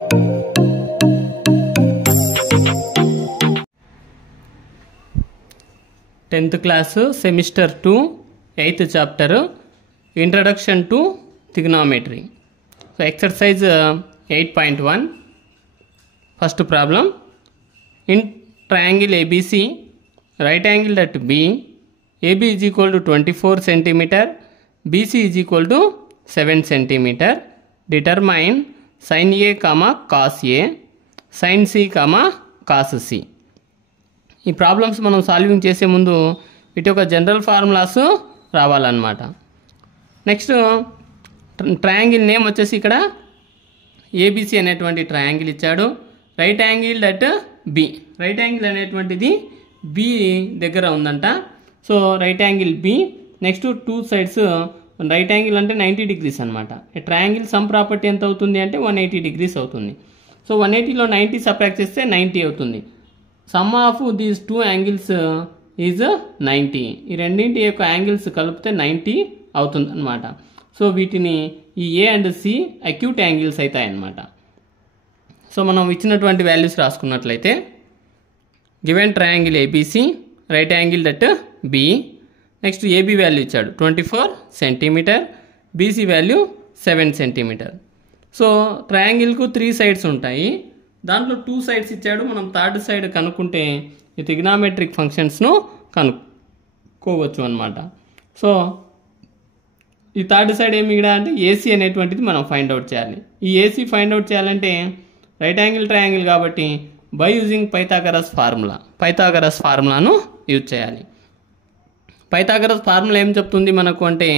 10th class semester 2 8th chapter introduction to trigonometry. So exercise 8.1 first problem. In triangle ABC, right angle at B, AB is equal to 24 centimeter, BC is equal to 7 centimeter. Determine sin A comma cos A, sin C comma cos C. ఈ problems మనం solving చేసే ముందు వీటి యొక్క general formulas రావాలన్నమాట. Next triangle name వచ్చేసి ఇక్కడ ABC అనేటువంటి ట్రయాంగిల్ ఇచ్చాడు. Right angle at B, right angle అనేటువంటిది బి దగ్గర ఉందంట. So right angle B. Next two sides right angle అంటే 90 degrees అనమాట. ట్రయాంగిల్ సమ్ ప్రాపర్టీ ఎంత అవుతుంది అంటే 180 degrees అవుతుంది. సో 180లో 90 సబ్ట్రాక్ట్ చేస్తే 90 అవుతుంది. Some of these two angles is 90. ఈ రెండింటి యొక్క యాంగిల్స్ కలిపితే 90 అవుతుంది అనమాట. సో వీటిని ఈ A and C acute angles అవుతాయి అన్నమాట. సో మనం ఇచ్చినటువంటి వాల్యూస్ రాసుకున్నట్లయితే given triangle ABC, right angle that B. Next AB value ఇచ్చాడు 24 centimetre, BC value 7 centimetre. So ట్రయాంగిల్కు 3 సైడ్స్ ఉంటాయి, దాంట్లో 2 సైడ్స్ ఇచ్చాడు. మనం థర్డ్ సైడ్ కనుక్కుంటే ఈ ట్రిగ్నామెట్రిక్ ఫంక్షన్స్ను కనుక్కోవచ్చు అనమాట. సో ఈ థర్డ్ సైడ్ ఏమి ఇక్కడ అంటే ఏసీ అనేటువంటిది మనం ఫైండ్ అవుట్ చేయాలి. ఈ ఏసీ ఫైండ్ అవుట్ చేయాలంటే రైట్ యాంగిల్ ట్రయాంగిల్ కాబట్టి బై యూజింగ్ పైథాగరస్ ఫార్ములాను యూజ్ చేయాలి. పైథాగరస్ ఫార్ములా ఏం చెప్తుంది మనకు అంటే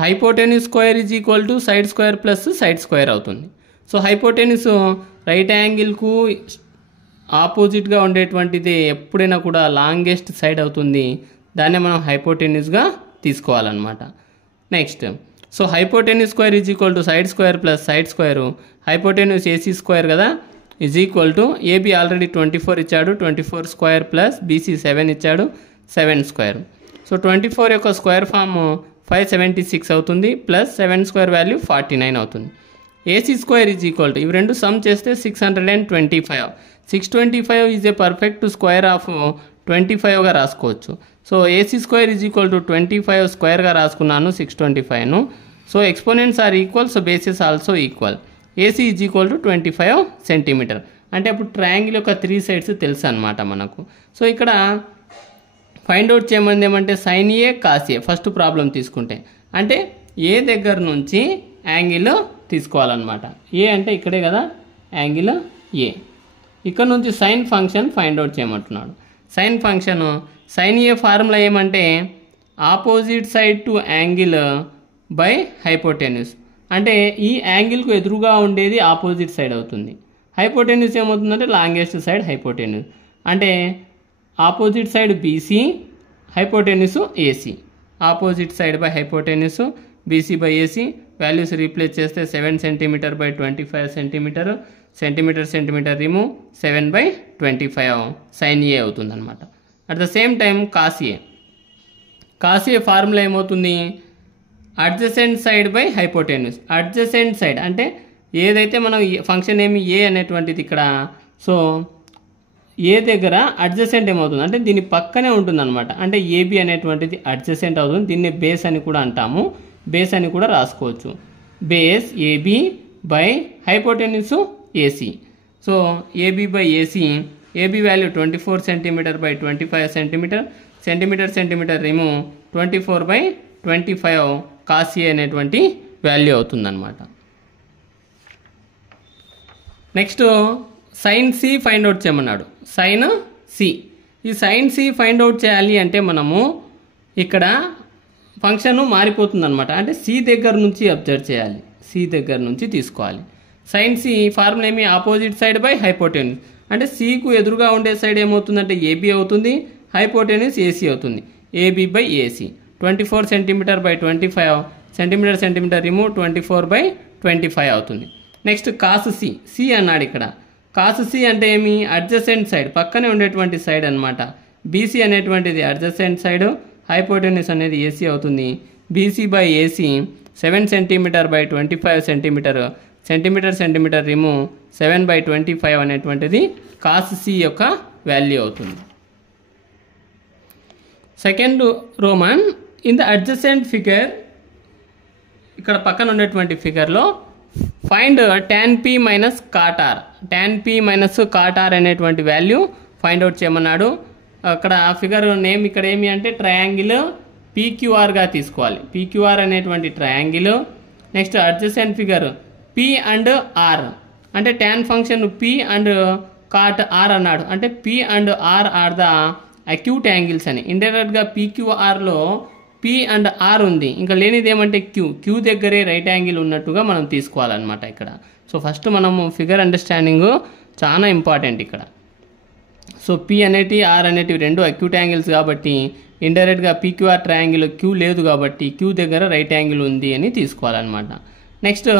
hypotenuse square is equal to side square plus side square అవుతుంది. సో హైపోటెన్యూస్ రైట్ యాంగిల్కు ఆపోజిట్గా ఉండేటువంటిది ఎప్పుడైనా కూడా లాంగెస్ట్ సైడ్ అవుతుంది. దాన్నే మనం హైపోటెన్యూస్గా తీసుకోవాలన్నమాట. Next so hypotenuse square is equal to side square plus side square, hypotenuse AC square కదా, is equal to AB already 24 ఇచ్చాడు, 24 స్క్వేర్ ప్లస్ బీసీ 7 ఇచ్చాడు, 7 స్క్వేర్. సో 24 యొక్క స్క్వేర్ ఫామ్ 576 అవుతుంది, ప్లస్ 7 స్క్వేర్ వాల్యూ 49 అవుతుంది. AC square is equal to ఇవి రెండు sum చేస్తే 625. 625 is a perfect square of 25గా రాసుకోవచ్చు. So AC square is equal to 25 స్క్వేర్గా రాసుకున్నాను 625ను. So exponents are equal, so bases also equal. AC is equal to 25 centimetre. అంటే అప్పుడు ట్రయాంగిల్ యొక్క 3 సైడ్స్ తెలుసు అనమాట మనకు. సో ఇక్కడ ఫైండ్ అవుట్ చేయమంది ఏమంటే sine A cos A. First problem తీసుకుంటే అంటే ఏ దగ్గర నుంచి యాంగిల్ తీసుకోవాలన్నమాట. ఏ అంటే ఇక్కడే కదా యాంగిల్ ఏ. ఇక్కడ నుంచి సైన్ ఫంక్షన్ ఫైండ్ అవుట్ చేయమంటున్నాడు. Sine function sine A formula ఏమంటే opposite side to angle by hypotenuse. అంటే ఈ యాంగిల్కు ఎదురుగా ఉండేది ఆపోజిట్ సైడ్ అవుతుంది. హైపోటెన్యూస్ ఏమవుతుందంటే లాంగెస్ట్ సైడ్ హైపోటెన్యూస్. అంటే opposite side BC, hypotenuse AC. Opposite side by hypotenuse, BC by AC. Values replace చేస్తే 7 centimetre by 25 centimetre, centimetre remove 7/25 sine A అవుతుందన్నమాట. At the same time cos A formula ఏమవుతుంది adjacent side by hypotenuse. Adjacent side అంటే ఏదైతే మనం function ఏమి ఏ అనేటువంటిది ఇక్కడ, so ఏ దగ్గర అడ్జసెంట్ ఏమవుతుంది అంటే దీని పక్కనే ఉంటుందన్నమాట. అంటే ఏబి అనేటువంటిది అడ్జసెంట్ అవుతుంది. దీన్ని బేస్ అని కూడా అంటాము, బేస్ అని కూడా రాసుకోవచ్చు. Base AB by hypotenuse AC. So AB by AC, AB value 24 centimetre by 25 centimetre, centimetre remove 24/25 cos A అనేటువంటి వాల్యూ అవుతుందన్నమాట. Next sine C find out చేయమన్నాడు. Sine C. ఈ సైన్ సి ఫైండ్ అవుట్ చేయాలి అంటే మనము ఇక్కడ ఫంక్షన్ మారిపోతుంది అనమాట. అంటే సి దగ్గర నుంచి అబ్జర్వ్ చేయాలి, సి దగ్గర నుంచి తీసుకోవాలి. సైన్ సి ఫార్ములా ఏమి ఆపోజిట్ సైడ్ బై హైపోటెన్యూస్. అంటే సికు ఎదురుగా ఉండే సైడ్ ఏమవుతుందంటే ఏబి అవుతుంది, హైపోటెన్యూస్ ఏసీ అవుతుంది. AB by AC 24 centimetre by 25, centimetre remove 24/25 అవుతుంది. Next cos C. సి అన్నాడు ఇక్కడ. కాస్ సి అంటే ఏమి అడ్జసెంట్ సైడ్, పక్కనే ఉండేటువంటి సైడ్ అనమాట. బీసీ అనేటువంటిది అడ్జసెంట్ సైడ్, హైపోటెన్యూస్ అనేది ఏసీ అవుతుంది. BC by AC 7 centimetre by 25 centimetre, centimetre remove 7/25 అనేటువంటిది కాస్ సి యొక్క వాల్యూ అవుతుంది. Second Roman in the adjacent figure, ఇక్కడ పక్కన ఉన్నటువంటి ఫిగర్లో find tan p minus cot R, tan p minus cot R అనేటువంటి వాల్యూ ఫైండ్ అవుట్ చేయమన్నాడు. అక్కడ ఫిగర్ నేమ్ ఇక్కడ ఏమి అంటే ట్రయాంగిల్ పీక్యూఆర్గా తీసుకోవాలి. పీక్యూఆర్ అనేటువంటి triangle. Next adjacent figure p and r, అంటే tan function p and cot r అన్నాడు, అంటే p and r are the acute angles అని. ఇండైరెక్ట్గా పీక్యూఆర్లో p అండ్ r ఉంది, ఇంకా లేనిది ఏమంటే q దగ్గరే రైట్ యాంగిల్ ఉన్నట్టుగా మనం తీసుకోవాలన్నమాట ఇక్కడ. సో ఫస్ట్ మనము ఫిగర్ అండర్స్టాండింగ్ చాలా ఇంపార్టెంట్ ఇక్కడ. సో p అనేటి r అనేటివి రెండు అక్యూట్ యాంగిల్స్ కాబట్టి ఇండైరెక్ట్గా పీక్యూఆర్ ట్రయాంగిల్ q లేదు కాబట్టి q దగ్గర రైట్ యాంగిల్ ఉంది అని తీసుకోవాలన్నమాట. నెక్స్ట్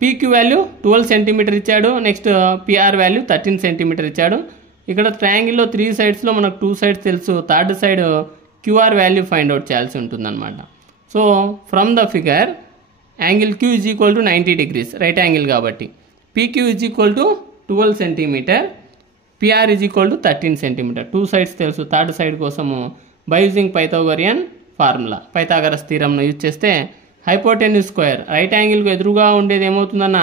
pq వాల్యూ 12 సెంటీమీటర్ ఇచ్చాడు, నెక్స్ట్ pr వాల్యూ 13 సెంటీమీటర్ ఇచ్చాడు. ఇక్కడ ట్రయాంగిల్లో 3 సైడ్స్లో మనకు 2 సైడ్స్ తెలుసు, third side QR value find out చేయాల్సి ఉంటుందన్నమాట. So from the figure angle q is equal to 90 degrees, right angle కాబట్టి pq is equal to 12 centimetre, pr is equal to 13 centimetre. 2 sides తెలుసు, థర్డ్ సైడ్ కోసము by using Pythagorean formula, Pythagoras థీరంను use చేస్తే hypotenuse square, right యాంగిల్కు ఎదురుగా ఉండేది ఏమవుతుందన్న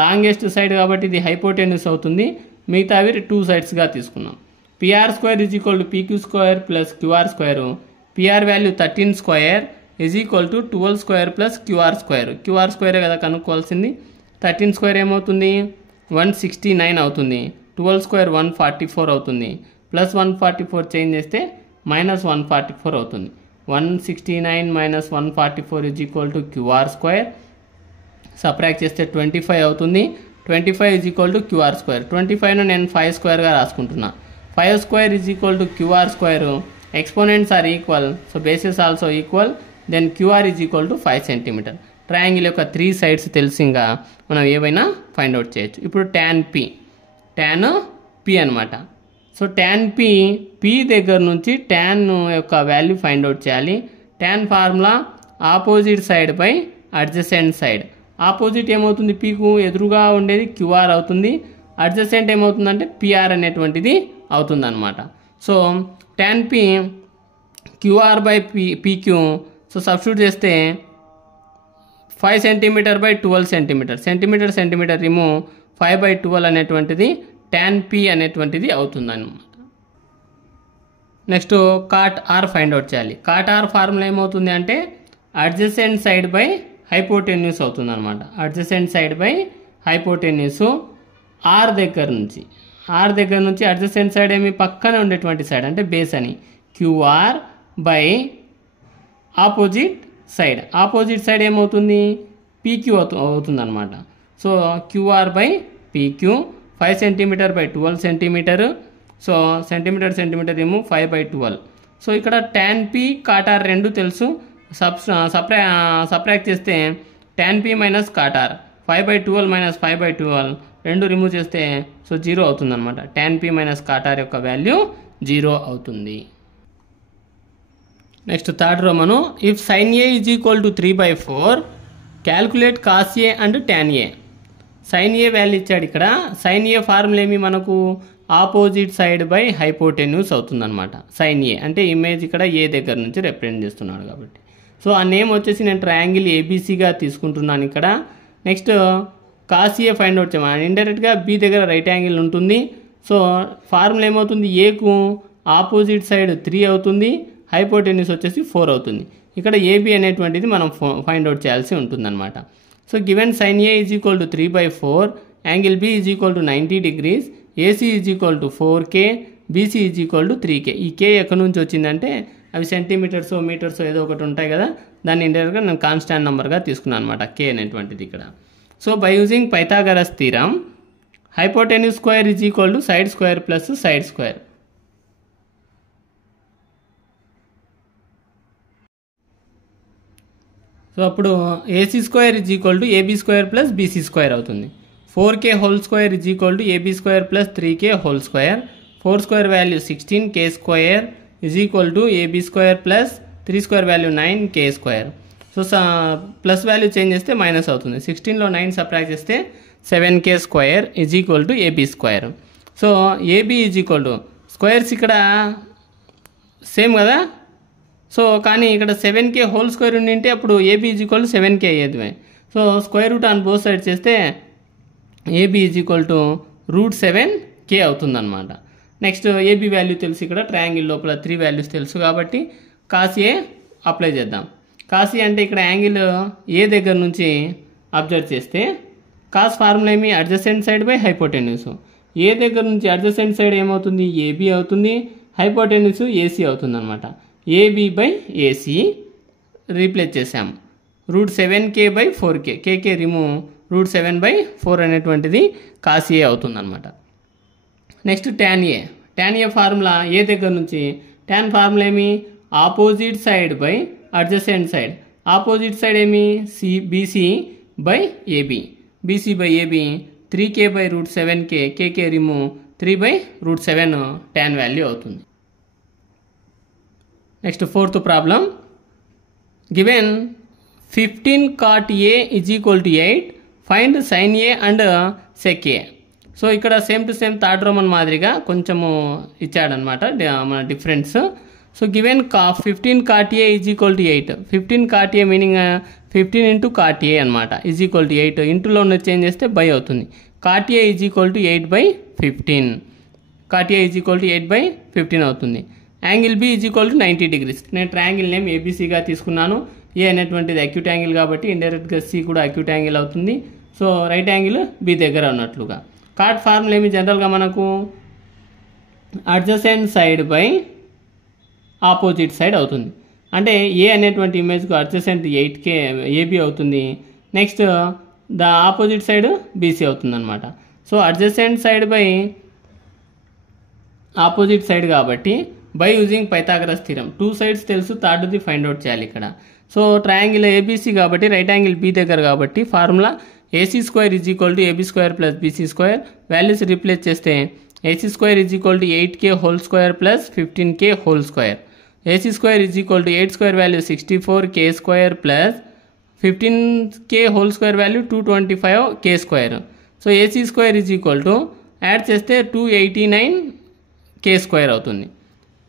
longest side కాబట్టి ఇది hypotenuse అవుతుంది. మిగతావి 2 సైడ్స్గా తీసుకున్నాం. pr square is equal to pq square plus qr square, pr value 13 square is equal to 12 square plus qr square. qr స్క్వేరే కదా కనుక్కోవాల్సింది. 13 square ఏమవుతుంది 169 అవుతుంది, 12 స్క్వేర్ 144 అవుతుంది, ప్లస్ 144 చేంజ్ చేస్తే మైనస్ 144 అవుతుంది. 169 minus 144 is equal to qr square, subtract చేస్తే 25 అవుతుంది. 25 is equal to qr square. 25ను నేను 5 స్క్వేర్గా రాసుకుంటున్నా. 5 square is equal to qr square. Exponents are equal, so bases also equal, then qr is equal to 5 centimetre. Triangle యొక్క 3 sides తెలిసింగా మనం ఏవైనా find out చేయొచ్చు. ఇప్పుడు tan p అనమాట. సో tan p దగ్గర నుంచి tan యొక్క వాల్యూ ఫైండ్ అవుట్ చేయాలి. tan formula opposite side by adjacent side. Opposite ఏమవుతుంది pకు ఎదురుగా ఉండేది qr అవుతుంది, అడ్జసెంట్ ఏమవుతుందంటే pr అనేటువంటిది అవుతుంది అనమాట. So tan p qr by pq, so substitute చేస్తే 5 centimetre by 12 centimetre, centimetre remove 5/12 అనేటువంటిది tan p అనేటువంటిది అవుతుంది అనమాట. Next cot R find out చేయాలి. కాట్ ఆర్ ఫార్ములా ఏమవుతుంది అంటే అడ్జసెంట్ సైడ్ బై హైపోటెన్యూస్ అవుతుంది అనమాట. Adjacent side by hypotenuse R దగ్గర నుంచి అడ్జసెంట్ సైడ్ ఏమి పక్కన ఉండేటువంటి సైడ్ అంటే బేస్ అని, క్యూఆర్ బై ఆపోజిట్ సైడ్ ఏమవుతుంది పీక్యూ అవుతుంది అనమాట. So QR by PQ 5 centimetre by 12 centimetre, so centimetre ఏమో 5/12. సో ఇక్కడ tan p కాట్ ఆర్ రెండు తెలుసు, సబ్ట్రాక్ట్ చేస్తే tan p minus cot R 5/12 minus 5/12 రెండు రిమూవ్ చేస్తే సో 0 అవుతుంది అనమాట. tan p minus cot R యొక్క వాల్యూ 0 అవుతుంది. నెక్స్ట్ థర్డ్ రోమను, if sin a is equal to 3/4 calculate cos a and tan a. sin a value ఇచ్చాడు ఇక్కడ. sin a formula ఏమి మనకు ఆపోజిట్ సైడ్ బై హైపోటెన్యూస్ అవుతుందన్నమాట. sin a అంటే image ఇక్కడ ఏ దగ్గర నుంచి రిప్రజెంట్ చేస్తున్నాడు కాబట్టి, సో ఆ నేమ్ వచ్చేసి నేను ట్రయాంగిల్ ఏబీసీగా తీసుకుంటున్నాను ఇక్కడ. Next cos a find out చేయమని, ఇండైరెక్ట్గా b దగ్గర రైట్ యాంగిల్ ఉంటుంది. సో ఫార్ములా ఏమవుతుంది, ఏకు ఆపోజిట్ సైడ్ 3 అవుతుంది, హైపోటెన్యూస్ వచ్చేసి 4 అవుతుంది. ఇక్కడ ఏబి అనేటువంటిది మనం ఫైండ్ అవుట్ చేయాల్సి ఉంటుందన్నమాట. So given sin a is equal to 3/4, angle b is equal to 90 degrees, AC is equal to 4k, BC is equal to 3k. ఈ k ఎక్కడి నుంచి వచ్చిందంటే అవి సెంటీమీటర్స్ మీటర్స్ ఏదో ఒకటి ఉంటాయి కదా, దాన్ని ఇండైరెక్ట్గా నేను కాన్స్టాంట్ నెంబర్గా తీసుకున్నాను అనమాట k అనేటువంటిది ఇక్కడ. So by using Pythagoras theorem hypotenuse square is equal to side square plus side square. So అప్పుడు AC square is equal to AB square plus BC square అవుతుంది. 4k whole square is equal to AB square plus 3k whole square. 4 square value 16, k square is equal to AB square plus 3 square value 9, k square. So plus value change చేస్తే minus అవుతుంది. 16లో 9 subtract చేస్తే 7k square is equal to AB square. So AB is equal to squares ఇక్కడ same కదా. So కానీ ఇక్కడ 7k whole square ఉండింటే అప్పుడు AB is equal to 7k అయ్యేది. So square root on both side చేస్తే AB is equal to √7k అవుతుందన్నమాట. Next AB value తెలుసు, ఇక్కడ ట్రయాంగిల్ లోపల 3 వాల్యూస్ తెలుసు కాబట్టి కాస్ ఏ అప్లై చేద్దాం. కాస్ ఏ అంటే ఇక్కడ యాంగిల్ ఏ దగ్గర నుంచి అబ్జర్వ్ చేస్తే కాస్ ఫార్ములా ఏమి అడ్జసెంట్ సైడ్ బై హైపోటెన్యూస్. ఏ దగ్గర నుంచి అడ్జసెంట్ సైడ్ ఏమవుతుంది ఏబీ అవుతుంది, హైపోటెన్యూస్ ఏసీ అవుతుంది అనమాట. ఏబీ బై ఏసీ రీప్లేస్ చేసాము. √7k/4k, కేకే రిమూవ్, √7/4 అనేటువంటిది కాస్ ఏ అవుతుంది అనమాట. Next tan A. tan A formula A దగ్గర నుంచి, tan ఫార్ములా ఏమి opposite side by adjacent side. Opposite side ఏమి BC by AB, BC by AB 3k/√7k, k k remove 3/√7 tan value అవుతుంది. Next fourth problem. Given 15 cot A is equal to 8, find sine A and sec A. So ఇక్కడ same to same third Roman మాదిరిగా కొంచెము ఇచ్చాడనమాట మన difference. So given 15 cot A is equal to 8. 15 cot A meaning 15 into cot A అనమాట, is equal to 8. ఇంటూలో ఉన్న change చేస్తే by అవుతుంది. cot A is equal to 8/15. cot A is equal to 8/15 అవుతుంది. Angle B is equal to 90 degrees. నేను triangle name ఏబీసీగా తీసుకున్నాను. A అనేటువంటిది అక్యూట్ యాంగిల్ కాబట్టి ఇండైరెక్ట్గా సి కూడా అక్యూట్ యాంగిల్ అవుతుంది. సో రైట్ యాంగిల్ బి దగ్గర ఉన్నట్లుగా. కాట్ ఫార్ములా ఏమి జనరల్గా మనకు adjacent side by opposite side అవుతుంది. అంటే ఏ అనేటువంటి ఇమేజ్కు అడ్జసెంట్ 8k ఏబీ అవుతుంది. Next the opposite side BC అవుతుంది అనమాట. So adjacent side by opposite side కాబట్టి by using Pythagoras theorem 2 sides తెలుసు, థర్డ్ది ఫైండ్ అవుట్ చేయాలి ఇక్కడ. సో ట్రయాంగిల్ ఏబీసీ కాబట్టి రైట్ యాంగిల్ బి దగ్గర కాబట్టి formula AC square is equal to AB square plus BC square. Values replace చేస్తే AC square is equal to 8k whole square plus 15k whole square. AC square is equal to 8 square value 64k square plus 15k whole square value 225k square. So AC square is equal to add చేస్తే 289k square అవుతుంది.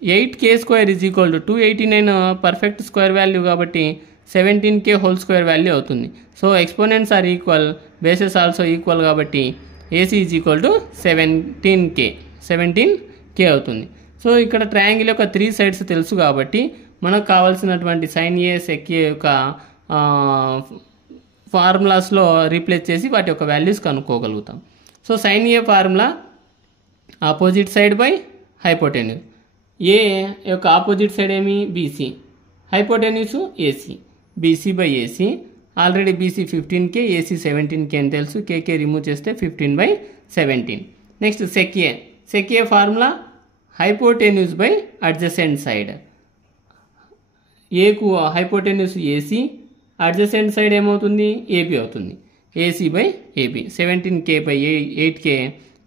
8k square is equal to 289 perfect square value కాబట్టి 17k whole square value అవుతుంది. So exponents are equal, bases also equal కాబట్టి AC is equal to 17k అవుతుంది. So ఇక్కడ triangle యొక్క 3 sides తెలుసు కాబట్టి మనకు కావాల్సినటువంటి సైన్ ఏ సెక్ ఏ యొక్క ఫార్ములాస్లో రీప్లేస్ చేసి వాటి యొక్క వాల్యూస్ కనుక్కోగలుగుతాం. So sine A formula opposite side by hypotenuse. A యొక్క ఆపోజిట్ సైడ్ ఏమి BC, hypotenuse AC, BC by AC. Already BC 15k, AC 17k అని తెలుసు. కేకే రిమూవ్ చేస్తే 15/17. Next sec A. Sec A formula hypotenuse by adjacent side. ఏకు hypotenuse AC, adjacent side ఏమవుతుంది AB అవుతుంది. AC by AB 17k/8k,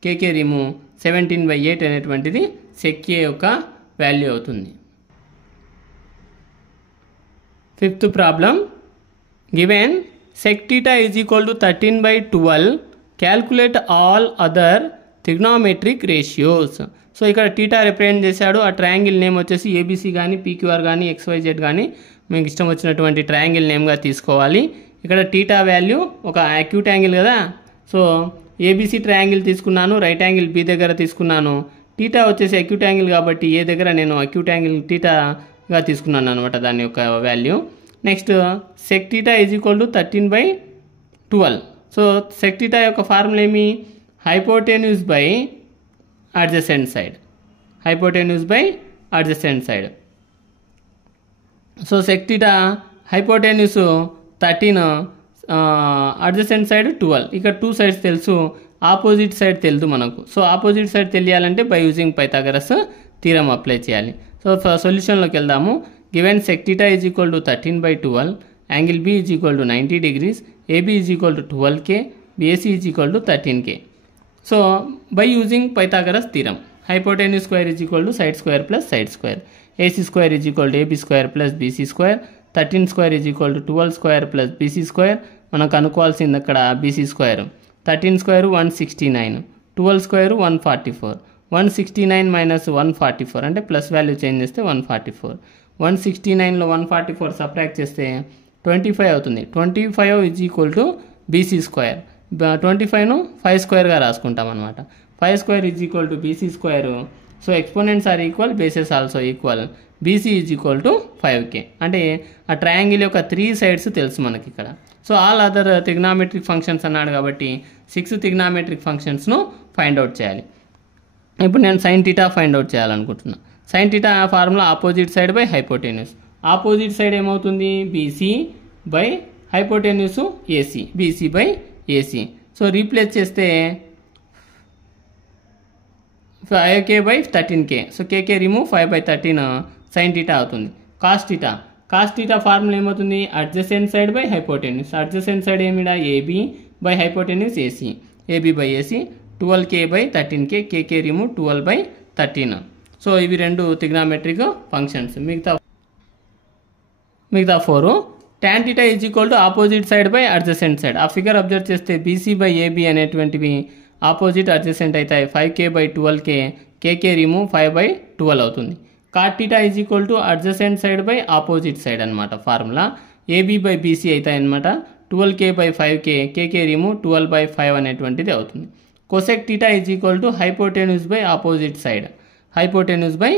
KK remove 17/8 అనేటువంటిది sec A యొక్క value అవుతుంది. Fifth problem. Given sec theta is equal to 13/12, calculate all other trigonometric ratios. So ఇక్కడ theta represent చేశాడు. ఆ triangle name వచ్చేసి ABC కానీ పీక్యూఆర్ కానీ XYZ కానీ మీకు ఇష్టం వచ్చినటువంటి ట్రయాంగిల్ నేమ్గా తీసుకోవాలి. ఇక్కడ టీటా వాల్యూ ఒక అక్యూట్ యాంగిల్ కదా. సో ఏబీసీ ట్రయాంగిల్ తీసుకున్నాను, రైట్ యాంగిల్ బి దగ్గర తీసుకున్నాను. టీటా వచ్చేసి అక్యూట్ యాంగిల్ కాబట్టి ఏ దగ్గర నేను అక్యూట్ యాంగిల్ టీటాగా తీసుకున్నాను అనమాట దాని యొక్క value. Next sec theta is equal to 13/12. So sec theta యొక్క ఫార్ములా ఏమి hypotenuse by adjacent side, hypotenuse by adjacent side. So sec theta hypotenuse 13, adjacent side 12. ఇక్కడ 2 సైడ్స్ తెలుసు, ఆపోజిట్ సైడ్ తెలుసు మనకు. సో ఆపోజిట్ సైడ్ తెలియాలంటే by using Pythagoras theorem apply చేయాలి. So సొల్యూషన్లోకి వెళ్దాము. Given sec theta is equal to 13/12, angle B is equal to 90 degrees, AB is equal to 12k, BAC is equal to 13k. So by using Pythagoras theorem, hypotenuse square is equal to side square plus side square, AC square is equal to AB square plus BC square, 13 square is equal to 12 square plus BC square. మనం కనుక్కోవాల్సింది అక్కడ BC square. 13 square 169, 12 square 144, 169 minus 144 అంటే plus value change చేస్తే 144. 169లో 144 subtract చేస్తే 25 అవుతుంది. 25 is equal to BC square. 25ను 5 స్క్వేర్గా రాసుకుంటాం అనమాట. 5 square is equal to BC square. So exponents are equal, bases also equal. BC is equal to 5K. అంటే ఆ triangle యొక్క 3 sides తెలుసు మనకి ఇక్కడ. So all other trigonometric functions అన్నాడు కాబట్టి 6 ట్రిగ్నామెట్రిక్ ఫంక్షన్స్ను ఫైండ్ అవుట్ చేయాలి. ఇప్పుడు నేను సైన్ థీటా ఫైండ్ అవుట్ చేయాలనుకుంటున్నా. Sine theta formula opposite side by hypotenuse. Opposite side ఏమవుతుంది? BC by hypotenuse AC, BC by AC. So replace చేస్తే 5K by 13K. So KK remove 5/13 sine theta అవుతుంది. Cos theta formula ఏమవుతుంది? Adjacent side by hypotenuse. Adjacent side ఏమిడా? AB by hypotenuse AC, AB by AC. 12K by 13K, KK remove 12/13. So ఇవి రెండు trigonometric functions. మిగతా 4 tan θ is equal to opposite side by adjacent side. ఆ figure observe చేస్తే BC by AB అనేటువంటివి opposite adjacent అవుతాయి. 5K by 12K, KK remove 5/12 అవుతుంది. cot θ is equal to adjacent side by opposite side అనమాట formula. AB by BC అవుతాయి అనమాట. 12K by 5K, KK remove 12/5 అనేటువంటిది అవుతుంది. cosec θ is equal to hypotenuse by opposite side. Hypotenuse by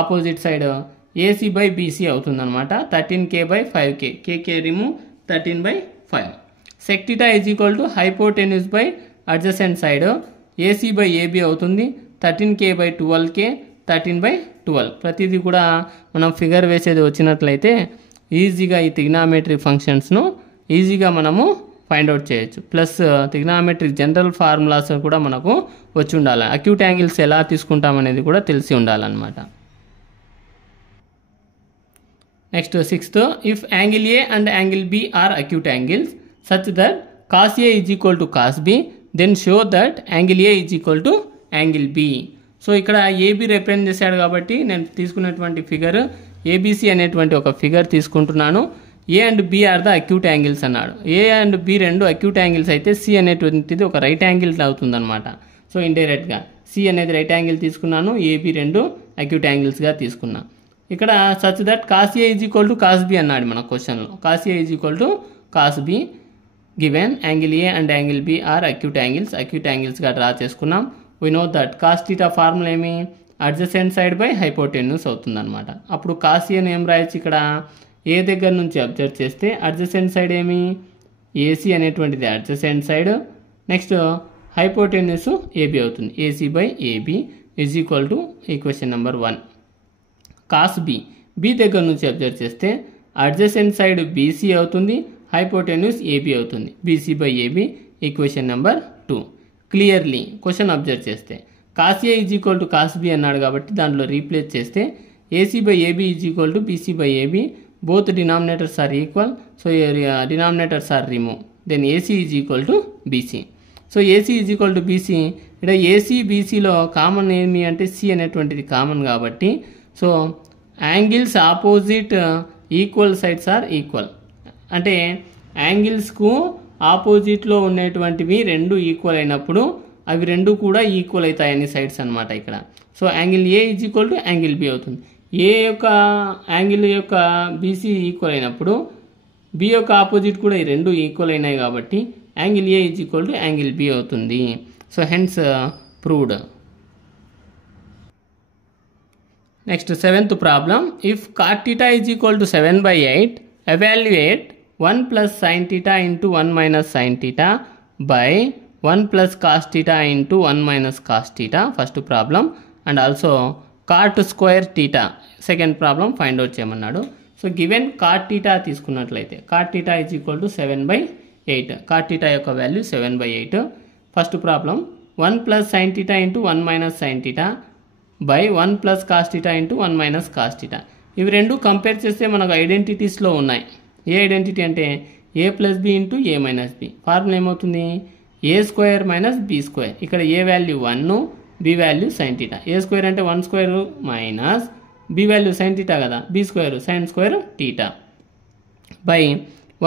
opposite side AC by BC అవుతుంది అనమాట. 13K by 5K, KK remove 13/5. sec θ is equal to hypotenuse by adjacent side AC by AB అవుతుంది. 13K by 12K, 13/12. ప్రతిదీ కూడా మనం figure వేసేది వచ్చినట్లయితే ఈజీగా ఈ ట్రిగ్నామెట్రిక్ ఫంక్షన్స్ను ఈజీగా మనము ఫైండ్ అవుట్ చేయొచ్చు. ప్లస్ ట్రిగ్నామెట్రిక్ జనరల్ ఫార్ములాస్ కూడా మనకు వచ్చి ఉండాలి. అక్యూట్ యాంగిల్స్ ఎలా తీసుకుంటామనేది కూడా తెలిసి ఉండాలన్నమాట. Next 6th, if angle A and angle B are acute angles such that cos A is equal to cos B, then show that angle A is equal to angle B. So ఇక్కడ AB represent చేశాడు కాబట్టి నేను తీసుకున్నటువంటి figure ABC అనేటువంటి ఒక figure తీసుకుంటున్నాను. A and B are the acute angles అన్నాడు. A and B రెండు అక్యూట్ యాంగిల్స్ అయితే C అనేటువంటిది ఒక రైట్ యాంగిల్ అవుతుంది అనమాట. సో ఇండైరెక్ట్గా C అనేది రైట్ యాంగిల్ తీసుకున్నాను, AB రెండు అక్యూట్ యాంగిల్స్గా తీసుకున్నా. ఇక్కడ such that cos A is equal to cos B అన్నాడు మన క్వశ్చన్లో. cos A is equal to cos B given angle A and angle B are acute యాంగిల్స్గా డ్రా చేసుకున్నాం. We know that cos θ formula ఏమి? Adjacent side by hypotenuse అవుతుంది అనమాట. అప్పుడు cos A ను ఏం రాయొచ్చు? ఇక్కడ ఏ దగ్గర నుంచి అబ్జర్వ్ చేస్తే అడ్జసెంట్ సైడ్ ఏమి? AC అనేటువంటిది adjacent side. Next hypotenuse AB అవుతుంది. AC by AB is equal to equation number 1. cos B దగ్గర నుంచి అబ్జర్వ్ చేస్తే అడ్జసెంట్ సైడ్ BC అవుతుంది, హైపోటెన్యూస్ AB అవుతుంది. BC by AB equation number 2. Clearly question observe చేస్తే cos A is equal to cos B అన్నాడు కాబట్టి దాంట్లో replace చేస్తే AC by AB is equal to BC by AB. Both denominators are equal. So denominators are remove. Then AC is equal to BC. So AC is equal to BC. ఇక్కడ AC BCలో common ఏమి అంటే C అనేటువంటిది common కాబట్టి so angles opposite equal sides are equal. అంటే యాంగిల్స్కు ఆపోజిట్లో ఉండేటువంటివి రెండు ఈక్వల్ అయినప్పుడు అవి రెండు కూడా ఈక్వల్ అవుతాయి అన్ని సైడ్స్ అనమాట ఇక్కడ. So angle A is equal to angle B అవుతుంది. A యొక్క యాంగిల్ యొక్క BC ఈక్వల్ అయినప్పుడు B యొక్క ఆపోజిట్ కూడా ఈ రెండు ఈక్వల్ అయినాయి కాబట్టి angle A is equal to angle B అవుతుంది. So hence proved. Next 7th problem. If cot θ is equal to 7/8, evaluate 1 plus sin θ into 1 minus sin θ by 1 plus cos θ into 1 minus cos θ. First problem. And also cot square θ second problem find out చేయమన్నాడు. So given cot θ తీసుకున్నట్లయితే cot θ is equal to 7/8. cot θ యొక్క value 7/8. First problem 1 plus sin θ into 1 minus sin θ by 1 plus cos θ into 1 minus cos θ. ఇవి రెండు compare చేస్తే మనకు ఐడెంటిటీస్లో ఉన్నాయి. ఏ ఐడెంటిటీ అంటే A plus B into A minus B. Formula ఏమవుతుంది? A square minus B square. ఇక్కడ A value 1, B value sin θ. A square అంటే 1 square minus B value sin θ కదా, B square sin square θ. By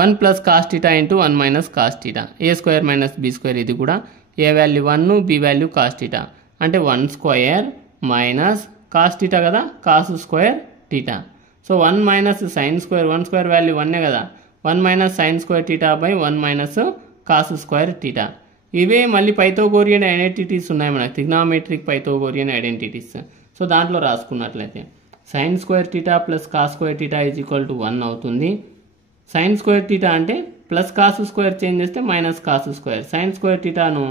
1 plus cos theta into 1 minus cos theta A square minus B square. ఇది కూడా A value 1 B value cos theta అంటే 1 square minus cos theta కదా cos square theta. So 1 minus sine square 1 square value 1 కదా 1 minus sine square theta by 1 minus cos square theta. ఇవే మళ్ళీ Pythagorean identities ఉన్నాయి మనకు trigonometric Pythagorean identities. So దాంట్లో రాసుకున్నట్లయితే sine square theta plus cos square theta is equal to 1 అవుతుంది. Sine square theta అంటే plus cos square change చేస్తే minus cos square. Sine square టీటాను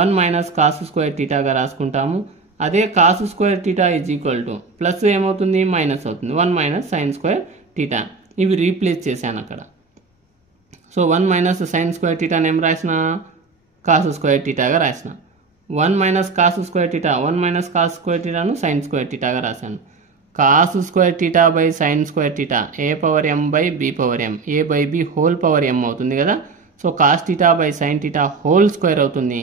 1 మైనస్ కాస్ స్క్వేర్ టీటాగా రాసుకుంటాము. అదే cos square theta is equal to plus ఏమవుతుంది minus అవుతుంది 1 minus sine square theta. ఇవి రీప్లేస్ చేశాను అక్కడ. సో 1 మైనస్ సైన్ స్క్వేర్ టీటాని ఏం రాసిన కాస్ స్క్వేర్ టీటాగా రాసిన. 1 minus cos square theta 1 minus cos square టీటాను సైన్ స్క్వేర్ టీటాగా రాశాను. Cos square theta by sine square theta A power M by B power M A by B whole power M అవుతుంది కదా. So cos theta by sine theta whole square అవుతుంది.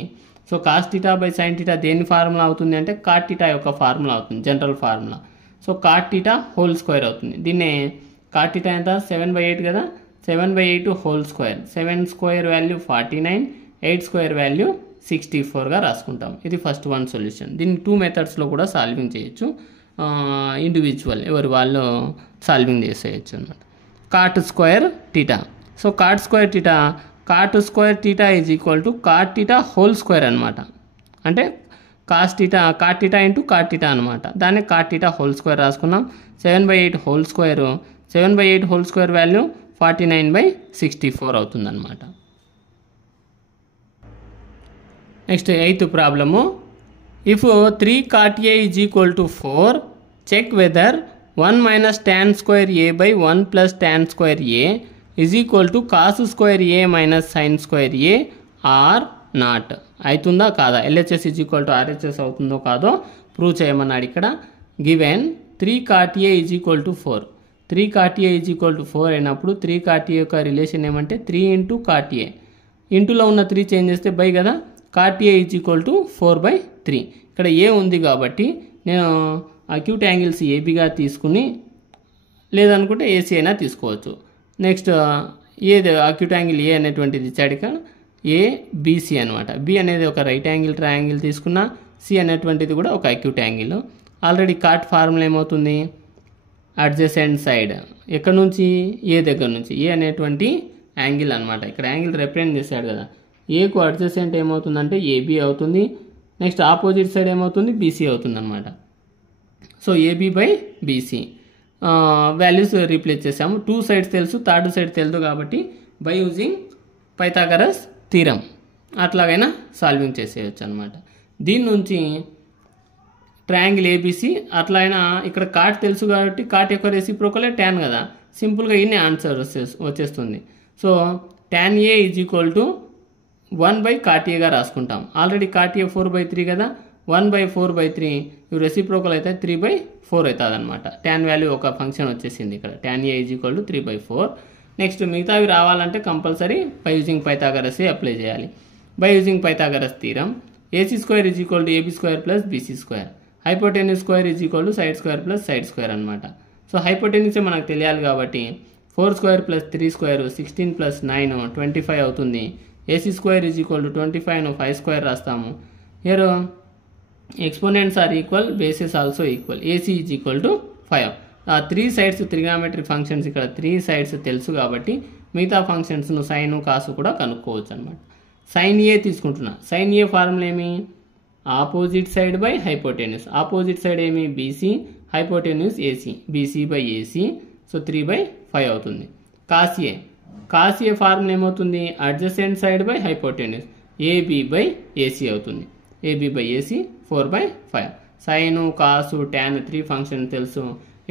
So cos theta by sine theta దేని formula అవుతుంది అంటే cot theta యొక్క formula అవుతుంది general formula. So cot theta whole square అవుతుంది. దీన్నే కాట్ టీటా ఎంత 7/8 కదా 7/8 whole square 7 square value 49 8 square value 64గా రాసుకుంటాం. ఇది ఫస్ట్ వన్ సొల్యూషన్. దీన్ని 2 మెథడ్స్లో కూడా సాల్వింగ్ చేయొచ్చు. ఇండివిజువల్ ఎవరు వాళ్ళు సాల్వింగ్ చేసేయచ్చు అన్నమాట. Cot square theta. So cot square theta is equal to cot theta whole square అనమాట. అంటే cot theta into cot theta అనమాట. దాన్ని కాట్ టీటా హోల్ స్క్వేర్ రాసుకున్నాం. 7/8 whole square 7/8 whole square value 49/64 అవుతుంది అనమాట. Next 8th problem. If 3 cot A is equal to 4, check whether 1 minus tan square A by 1 plus tan square A is equal to cos square A minus sin square A or not. అవుతుందా కాదా LHS is equal to RHS అవుతుందో కాదో prove చేయమన్నాడు ఇక్కడ. Given 3 cot A is equal to 4. 3 cot A is equal to 4 అయినప్పుడు 3 cot A యొక్క relation ఏమంటే 3 into cot A. ఇంటూలో ఉన్న 3 చేంజ్ చేస్తే బై కదా cot A is equal to 4/3. ఇక్కడ ఏ ఉంది కాబట్టి నేను అక్యూట్ యాంగిల్స్ ఏబీగా తీసుకుని లేదనుకుంటే ఏసీ అయినా తీసుకోవచ్చు. నెక్స్ట్ ఏది అక్యూట్ యాంగిల్ ఏ అనేటువంటిది ఇచ్చాడు ఇక్కడ ఏబిసి అనమాట. బి అనేది ఒక రైట్ యాంగిల్ ట్రయాంగిల్ తీసుకున్నా సి అనేటువంటిది కూడా ఒక acute angle. Already cot formula ఏమవుతుంది అడ్జసెంట్ సైడ్ ఎక్కడి నుంచి ఏ దగ్గర నుంచి ఏ అనేటువంటి యాంగిల్ అనమాట. ఇక్కడ యాంగిల్ రిప్రజెంట్ చేశాడు కదా ఏకు అడ్జసెంట్ ఏమవుతుందంటే ఏబి అవుతుంది. నెక్స్ట్ ఆపోజిట్ సైడ్ ఏమవుతుంది బీసీ అవుతుంది అనమాట. So AB by BC values replace చేసాము. 2 సైడ్స్ తెలుసు థర్డ్ సైడ్ తెలుసు కాబట్టి బై యూజింగ్ పైథాగరస్ థీరం అట్లాగైనా సాల్వింగ్ చేసేయచ్చు అనమాట. దీని నుంచి ట్రయాంగిల్ ఏబీసీ అట్లయినా ఇక్కడ కాట్ తెలుసు కాబట్టి కాట్ యొక్క రెసిప్రోకలే ట్యాన్ కదా సింపుల్గా ఇన్ని ఆన్సర్ వచ్చేస్తుంది. So tan A is equal to 1/cot A గా రాసుకుంటాం. ఆల్రెడీ cot A 4/3 కదా 1/4/3 ఇవి రెసిప్రోకల్ అయితే 3/4 అవుతుంది అనమాట. ట్యాన్ వాల్యూ ఒక ఫంక్షన్ వచ్చేసింది ఇక్కడ tan A is equal to 3/4. Next మిగతావి రావాలంటే compulsory by using Pythagoras apply చేయాలి. By using Pythagoras theorem AC square is equal to AB square plus BC square hypotenuse square is equal to side square plus side square అనమాట. So hypotenuse మనకు తెలియాలి కాబట్టి 4 square plus 3 square 16 plus 9 25 అవుతుంది. AC square is equal to 25 5 square రాస్తాము. Here exponents are equal bases also equal AC is equal to 5. 3 sides trigonometric functions ఇక్కడ 3 sides తెలుసు కాబట్టి మిగతా ఫంక్షన్స్ను సైన్ కాసు కూడా కనుక్కోవచ్చు అనమాట. సైన్ ఏ తీసుకుంటున్నా. సైన్ ఏ ఫార్ములా ఏమి opposite side by hypotenuse. Opposite side ఏమి BC hypotenuse AC BC by AC. So 3/5 అవుతుంది. కాస్ ఏ ఫార్ములా ఏమవుతుంది adjacent side by hypotenuse AB by AC అవుతుంది. AB by AC 4/5. Sine cos tan 3 function తెలుసు.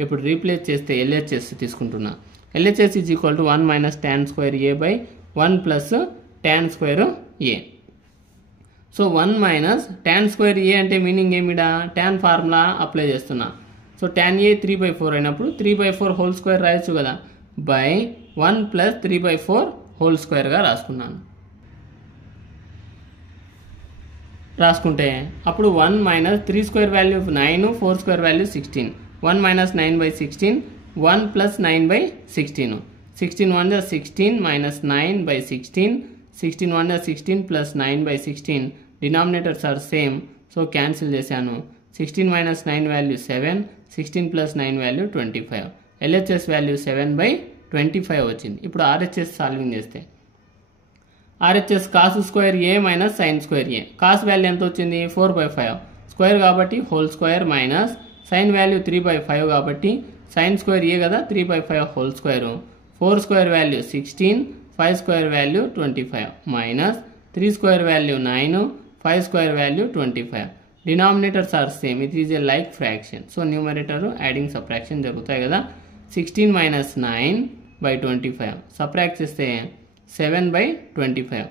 ఇప్పుడు replace చేస్తే LHS తీసుకుంటున్నా. LHS is equal to 1 minus tan square A by 1 plus tan square A. So 1 minus tan square ఏ అంటే meaning ఏమిడా tan formula apply చేస్తున్నా. So tan ఏ 3/4 అయినప్పుడు 3/4 whole square రాయొచ్చు కదా by 1 plus 3/4 whole స్క్వేర్గా రాసుకున్నాను. రాసుకుంటే అప్పుడు 1 minus 3 square value 9 4 square value 16 1 minus 9/16 1 plus 9/16 16 1 is 16 minus 9 by 16. 16 1 is 16 plus 9 by 16. Denominators are same. So cancel చేశాను. 16 minus 9 value 7. 16 plus 9 value 25. LHS value 7 by 25 వచ్చింది. ఇప్పుడు RHS solving చేస్తే RHS cos square a minus sin square a. Cos value ఎంత వచ్చింది? 4/5. Square కాబట్టి whole square minus sin value 3/5 కాబట్టి sin square a కదా 3/5 whole square. 4 square value 16, 5 square value 25 minus 3 square value 9, 5 square value 25. Denominators are same. It is a like fraction. So numerator adding subtraction జరుగుతాయి కదా. 16 minus 9 by 25. Subtract చేస్తే 7 by 25.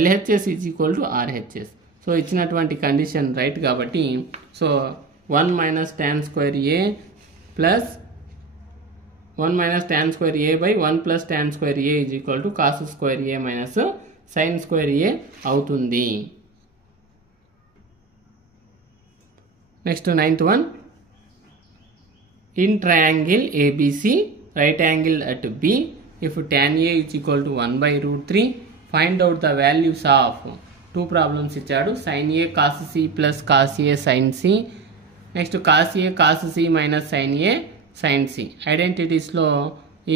LHS is equal to RHS. So ఇచ్చినటువంటి condition right కాబట్టి so 1 minus tan square a plus 1 minus tan square a by 1 plus tan square a is equal to cos square a minus sin square a అవుతుంది. Next 9th one. In triangle ABC, right angle at B, if tan A is equal to 1 by root 3, find out the values of two problems ఇచ్చాడు. sin A cos C plus cos A sin C. Next cos A cos C minus sin A sin C. ఐడెంటిటీస్లో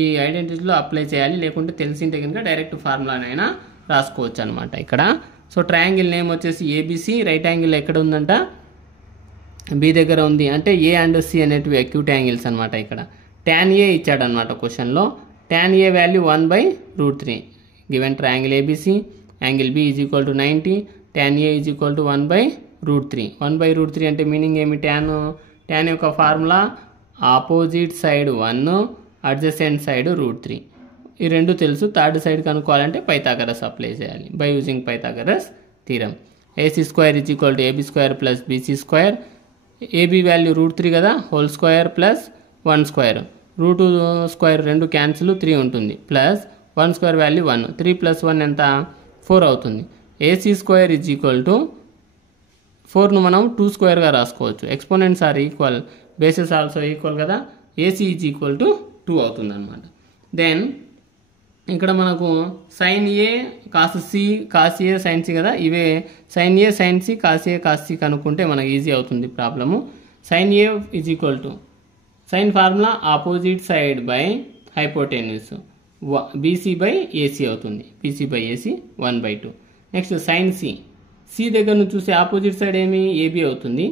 ఈ ఐడెంటిటీలో apply చేయాలి, లేకుంటే తెలిసింటే కనుక direct ఫార్ములానైనా రాసుకోవచ్చు అనమాట ఇక్కడ. So triangle name వచ్చేసి ABC. Right angle ఎక్కడ ఉందంట? బి దగ్గర ఉంది. అంటే ఏ అండ్ సి అనేటివి అక్యూట్ యాంగిల్స్ అనమాట. ఇక్కడ tan ఏ ఇచ్చాడు అనమాట క్వశ్చన్లో. tan A value 1 by root 3. Given triangle ABC, angle B is equal to 90, tan A is equal to 1 by root 3. 1 by root 3 అంటే మీనింగ్ ఏమి? tan యొక్క formula opposite side 1, adjacent side √3. ఈ రెండు తెలుసు. Third side కనుక్కోవాలంటే Pythagoras apply చేయాలి by using Pythagoras theorem. AC square is equal to AB square plus BC square. AB value √3 కదా, whole square plus 1 square. Root square రెండు cancel, 3 ఉంటుంది plus 1 square value 1. 3 plus 1 ఎంత? 4 అవుతుంది. AC square is equal to 4ను మనం 2 స్క్వేర్గా రాసుకోవచ్చు. Exponents are equal, bases also equal కదా. AC ఈజ్ ఈక్వల్ టు 2 అవుతుంది అనమాట. దెన్ ఇక్కడ మనకు sin A cos C cos A sin C కదా, ఇవే sin A sin C cos A cos C కనుక్కుంటే మనకు ఈజీ అవుతుంది ప్రాబ్లము. sin A is equal to sine formula opposite side by hypotenuse BC by AC అవుతుంది. BC by AC 1/2. Next sin C, C దగ్గర నుంచి చూస్తే ఆపోజిట్ సైడ్ ఏమి? AB అవుతుంది.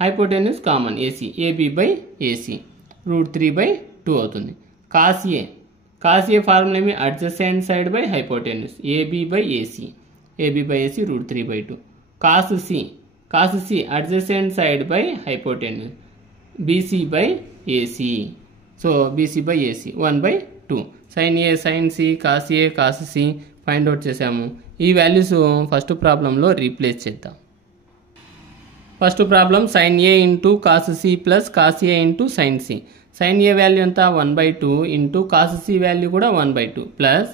Hypotenuse common AC, AB by AC √3/2 అవుతుంది. cos A formula ఏమి? Adjacent side by hypotenuse AB by AC √3/2. cos C adjacent side by hypotenuse BC by AC. So BC by AC 1/2. sin A sin C cos A cos C find out చేసాము. ఈ values first ప్రాబ్లంలో replace చేద్దాం. First problem sin A into cos C plus cos A into sin C. sin A value ఎంత? 1/2 into cos C value కూడా 1/2 plus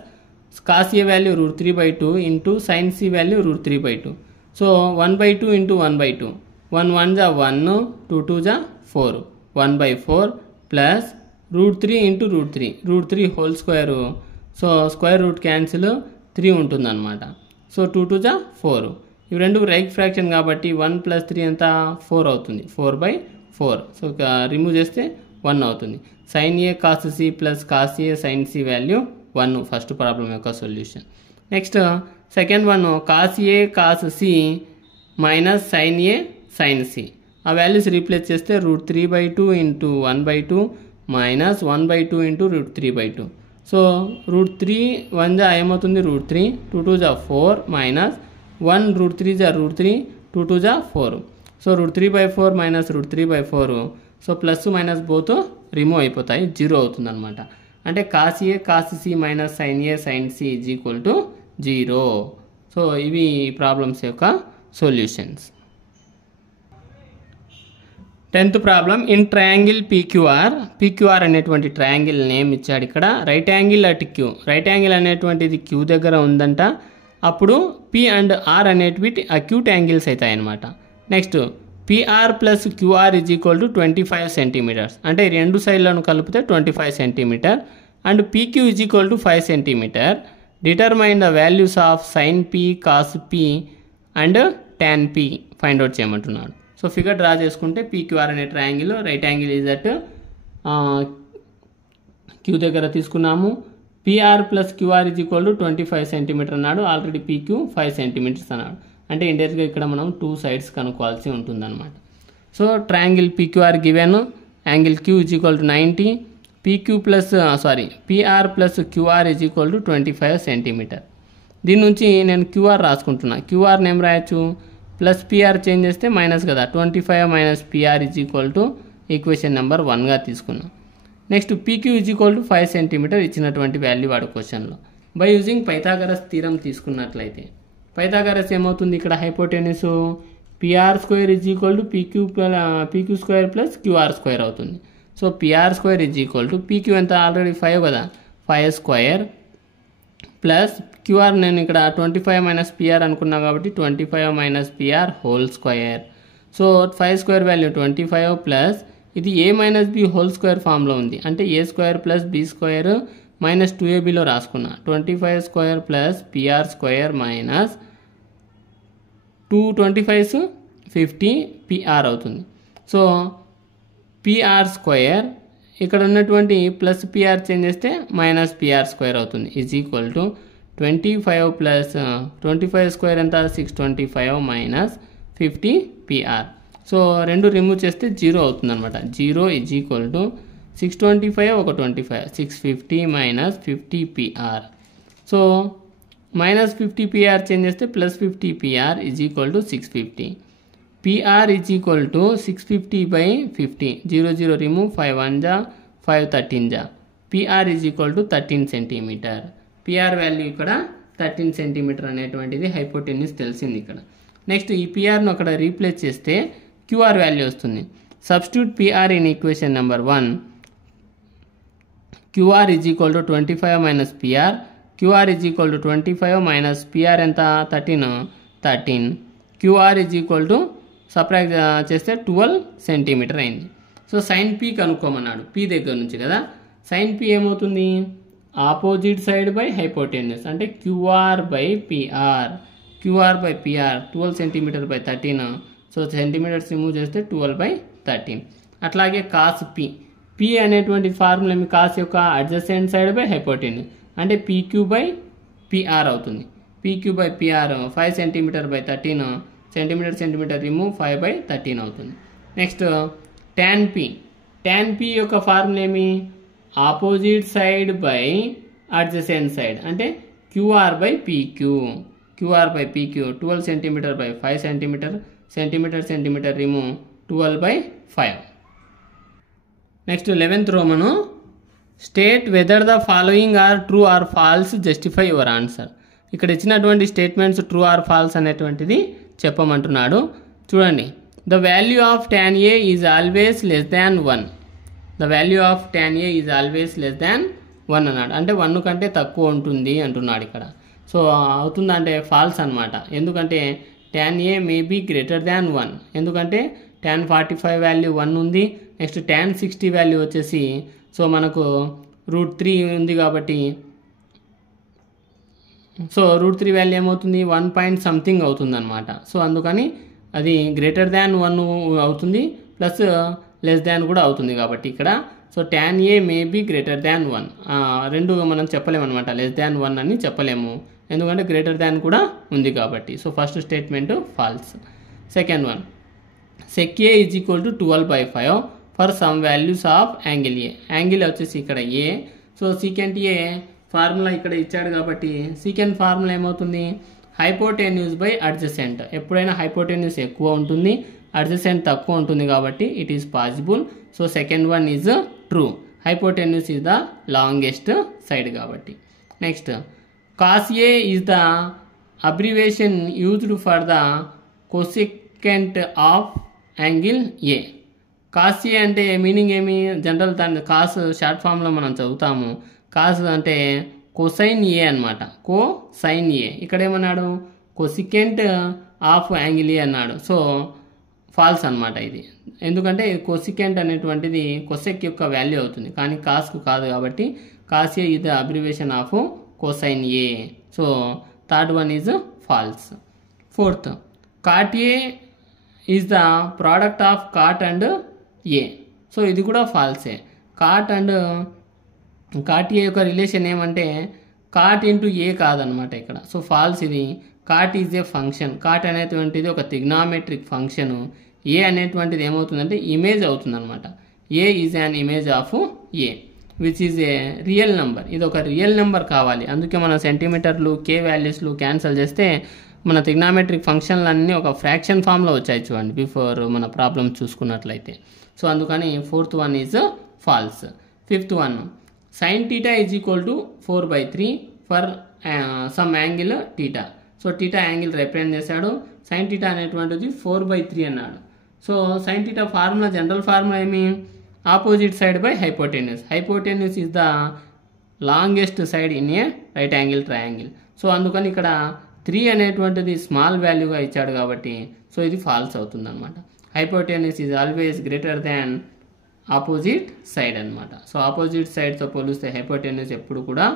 cos A value √3/2 into sin C value √3/2. So 1/2 into 1/2. 1 1 జా 1, 2 2 జా 4, 1/4 plus √3 into √3 whole square. So square root cancel, 3 ఉంటుంది అనమాట. So 2 2 జా 4. ఇవి రెండు right fraction కాబట్టి 1 + 3 ఎంత? 4 అవుతుంది. 4/4. సో రిమూవ్ చేస్తే 1 అవుతుంది. sin A cos C plus cos A sin C value 1 first problem యొక్క solution. Next second one cos A cos C minus sin A sin C. ఆ వాల్యూస్ రీప్లేస్ చేస్తే √3/2 into 1/2 minus 1/2 into √3/2. So √3 1 జా ఏమవుతుంది? √3, 2 2 జా 4 minus 1 √3 జా √3, 2 2 జా 4. So √3/4 minus √3/4. So plus minus both remove అయిపోతాయి, 0 అవుతుంది అనమాట. అంటే cos A cos C minus sin A sin C is equal to 0. So ఇవి ప్రాబ్లమ్స్ యొక్క solutions. 10th problem. In triangle PQR అనేటువంటి ట్రయాంగిల్ నేమ్ ఇచ్చాడు ఇక్కడ. Right angle at Q, right angle అనేటువంటిది Q దగ్గర ఉందంట. అప్పుడు P అండ్ R అనేటివి అక్యూట్ యాంగిల్స్ అవుతాయి అన్నమాట. Next PR plus QR is equal to 25 centimetres. అంటే రెండు సైడ్లను కలిపితే 25 centimetre. and PQ is equal to 5 centimeter. Determine the values of sin P, cos P and tan P find out చేయమంటున్నాడు. So figure draw చేసుకుంటే PQR అనే triangle right angle is at Q దగ్గర తీసుకున్నాము. PR plus QR is equal to 25 centimetre అన్నాడు. Already PQ 5 centimetres అన్నాడు. అంటే ఇండైరెక్ట్గా ఇక్కడ మనం 2 సైడ్స్ కనుక్కోవాల్సి ఉంటుందన్నమాట. So triangle PQR given, angle Q is equal to 90, PR plus QR is equal to 25 centimetre. దీని నుంచి నేను QR రాసుకుంటున్నా. QR నేమ్ రాయొచ్చు, ప్లస్ PR చేంజ్ చేస్తే మైనస్ కదా, 25 minus PR is equal to equation number 1గా తీసుకున్నాం. Next PQ is equal to 5 centimetre ఇచ్చినటువంటి వాల్యూ వాడు క్వశ్చన్లో. బై యూజింగ్ పైథాగరస్ థీరం తీసుకున్నట్లయితే పైథాగరస్ ఏమవుతుంది, ఇక్కడ hypotenuse PR square is equal to PQ square plus QR square అవుతుంది. So PR square is equal to PQ ఎంత ఆల్రెడీ 5 కదా, 5 square plus QR నేను ఇక్కడ 25 మైనస్ PR అనుకున్నా కాబట్టి 25 minus PR whole square. So 5 square value 25 plus ఇది A minus B whole square ఫామ్లో ఉంది, అంటే A square plus B square minus 2AB రాసుకున్నా. 25 square plus PR square minus 225 50 PR అవుతుంది. సో PR స్క్వేర్ ఇక్కడ ఉన్నటువంటి ప్లస్ PR చేంజ్ చేస్తే minus PR square అవుతుంది, is equal to 25 plus 25 square ఎంత 625 మైనస్ 50 PR. సో రెండు రిమూవ్ చేస్తే 0 అవుతుంది అనమాట. 0 ఈజ్ ఈక్వల్ టు 625 ఒక 25 650 minus 50 PR. So minus 50 PR change చేస్తే plus 50 PR is equal to 650. PR is equal to 650 by 50, 0 0 remove, 5 1 జా 5 13 జా. PR is equal to 13 centimetre. PR value ఇక్కడ 13 centimetre అనేటువంటిది హైపోటెన్యూస్ తెలిసింది ఇక్కడ. నెక్స్ట్ ఈ PRను అక్కడ రీప్లేస్ చేస్తే QR వాల్యూ వస్తుంది. Substitute PR in equation number 1. QR is equal to 25 minus PR. QR is equal to 25 minus PR ఎంత 13. QR is equal to subtract చేస్తే 12 సెంటీమీటర్ అయింది. సో సైన్ P కనుక్కోమన్నాడు, P దగ్గర నుంచి కదా. సైన్ P ఏమవుతుంది, opposite side by hypotenuse, అంటే QR by PR. QR by PR 12 centimetre by 13. So centimetres remove చేస్తే 12 బై 13. అట్లాగే కాస్ P అనేటువంటి ఫార్ములా మీ కాస్ యొక్క అడ్జసెంట్ సైడ్ బై హైపోటెన్యూస్, అంటే PQ బై PR అవుతుంది. PQ by PR 5 centimetre by 13, centimetre remove 5 by 13 అవుతుంది. Next tan P యొక్క formula ఏమి, opposite side by adjacent side, అంటే QR by PQ. QR by PQ 12 centimetre by 5 centimetre remove 12 by 5. Next 11th roman, state whether the following are true or false, justify your answer. ఇక్కడ ఇచ్చినటువంటి statements true or falls అనేటువంటిది చెప్పమంటున్నాడు. చూడండి, the value of tan A is always less than 1. The value of tan A is always less than 1 అన్నాడు, అంటే 1 కంటే తక్కువ ఉంటుంది అంటున్నాడు ఇక్కడ. సో అవుతుందంటే ఫాల్స్ అనమాట. ఎందుకంటే tan A may be greater than 1, ఎందుకంటే tan 45 వాల్యూ 1 ఉంది. నెక్స్ట్ tan 60 వాల్యూ వచ్చేసి సో మనకు √3 ఉంది కాబట్టి, సో √3 వాల్యూ ఏమవుతుంది 1 పాయింట్ సంథింగ్ అవుతుంది అనమాట. సో అందుకని అది గ్రేటర్ దాన్ 1 అవుతుంది, ప్లస్ లెస్ దాన్ కూడా అవుతుంది కాబట్టి ఇక్కడ. So tan A may be greater than 1, రెండు మనం చెప్పలేము అనమాట, లెస్ దాన్ 1 అని చెప్పలేము, ఎందుకంటే గ్రేటర్ దాన్ కూడా ఉంది కాబట్టి. So first statement false. Second one, sec A is equal to 12 by 5 for some values of angle A. Angle వచ్చేసి ఇక్కడ A. So secant A formula ఇక్కడ ఇచ్చాడు కాబట్టి సీకెంట్ ఫార్ములా ఏమవుతుంది, హైపోటెన్యూస్ బై అడ్జసెంట్. ఎప్పుడైనా హైపోటెన్యూస్ ఎక్కువ ఉంటుంది, అడ్జసెంట్ తక్కువ ఉంటుంది కాబట్టి it is possible. So second one is true, hypotenuse is the longest side కాబట్టి. Next, cos A is the abbreviation used for the cosecant of angle A. cos A అంటే meaning ఏమి, general దాని cos short ఫామ్లో మనం చదువుతాము. Cos అంటే cosine A అనమాట, cosine A. ఇక్కడ ఏమన్నాడు, కొసికెంట్ ఆఫ్ యాంగిల్ A అన్నాడు. సో ఫాల్స్ అనమాట ఇది, ఎందుకంటే కొసికెంట్ అనేటువంటిది కొసెక్ యొక్క వాల్యూ అవుతుంది, కానీ కాస్కు కాదు కాబట్టి Cos A is the abbreviation of cosine A. So third one is false. Fourth, cot A is the product of cot and A. So ఇది కూడా false. Cot and cot A యొక్క relation ఏమంటే cot into A కాదనమాట ఇక్కడ. So false ఇది. cot is a function. cot అనేటువంటిది ఒక trigonometric function. A అనేటువంటిది ఏమవుతుందంటే ఇమేజ్ అవుతుంది అనమాట. A is an image of A which is a real number. ఇది ఒక రియల్ నెంబర్ కావాలి. అందుకే మన సెంటీమీటర్లు K వాల్యూస్లు క్యాన్సిల్ చేస్తే మన ట్రిగ్నామెట్రిక్ ఫంక్షన్లు అన్నీ ఒక ఫ్రాక్షన్ ఫామ్లో వచ్చాయి చూడండి బిఫోర్ మన ప్రాబ్లమ్ చూసుకున్నట్లయితే. సో అందుకని fourth one is false. Fifth one, sine theta is equal to 4/3 for some angle theta. So theta angle represent చేశాడు. సైన్ టీటా అనేటువంటిది 4/3 అన్నాడు. So sine theta formula, general formula ఏమి? Opposite side by hypotenuse. Hypotenuse is the longest side in a right angle triangle. So అందుకని ఇక్కడ 3 అనేటువంటిది small వాల్యూగా ఇచ్చాడు కాబట్టి so ఇది ఫాల్స్ అవుతుంది అనమాట. Hypotenuse is always greater than opposite side అనమాట. సో ఆపోజిట్ సైడ్తో పోలిస్తే హైపోటెన్యూస్ ఎప్పుడు కూడా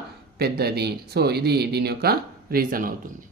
పెద్దది. సో ఇది దీని యొక్క రీజన్ అవుతుంది.